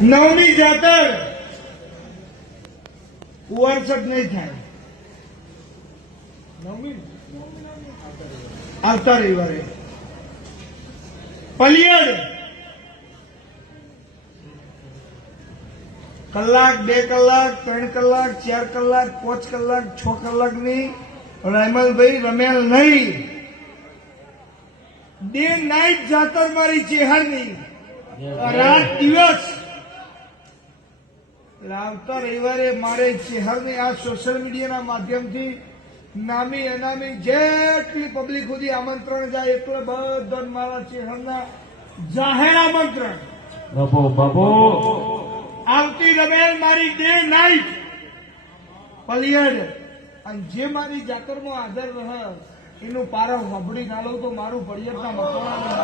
નવમી જાતર કુંવરસદ નહીં થાય. નવમી આવતા રવિવારે પલિયડ કલાક 2 કલાક 3 કલાક 4 કલાક 5 કલાક 6 કલાકની રાયમલભાઈ રમેલ નહીં, ડે નાઇટ જાતર મારી ચેહરની રાત દિવસ. આવતા રવિવારે મારે ચેહરની આ સોશિયલ મીડિયાના માધ્યમથી નામી અનામી જેટલી પબ્લિક સુધી આમંત્રણ જાય એટલે બધા મારા ચેહરના જાહેર આમંત્રણ. આવતી રમેલ મારી ડે નાઇટ પલિયડ, અને જે મારી જાતરમાં હાજર રહે એનું પારા વાપડી ના લઉં તો મારું પડિયતના મકવાણા